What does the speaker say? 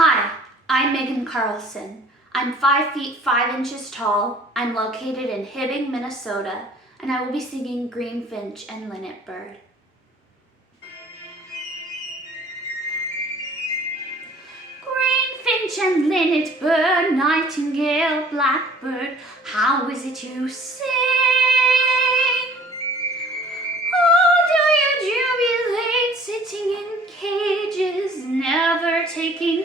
Hi, I'm Meghan Carlson. I'm 5 feet 5 inches tall. I'm located in Hibbing, Minnesota, and I will be singing Green Finch and Linnet Bird. Green finch and linnet bird, nightingale, blackbird, how is it you sing? Oh, do you jubilate, sitting in cages, never taking